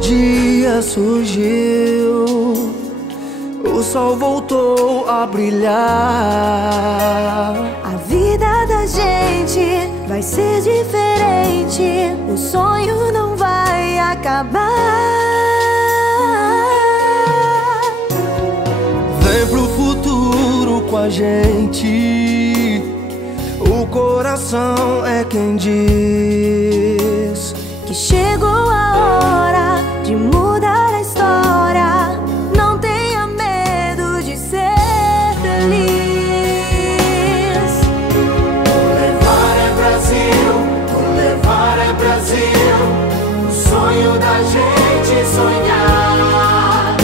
dia surgiu, o sol voltou a brilhar. A vida da gente vai ser diferente, o sonho não vai acabar. Vem pro futuro com a gente, o coração é quem diz que chegou a hora de mudar a história. Não tenha medo de ser feliz. O levar é Brasil, o levar é Brasil, o sonho da gente sonhar.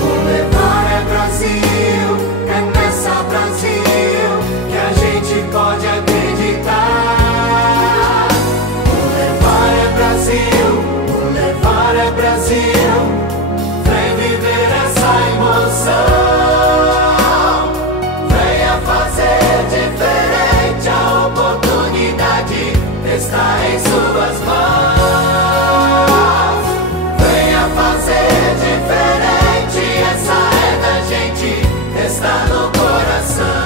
O levar é Brasil, é nessa Brasil que a gente pode acreditar. O levar é Brasil, o levar é Brasil, vem viver essa emoção. Venha fazer diferente, a oportunidade está em suas mãos. Venha fazer diferente, essa é da gente, está no coração.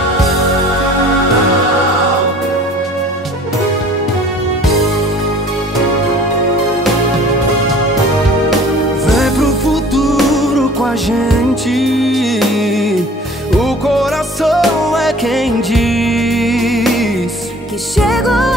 Vem pro futuro com a gente, o coração é quem diz Que chegou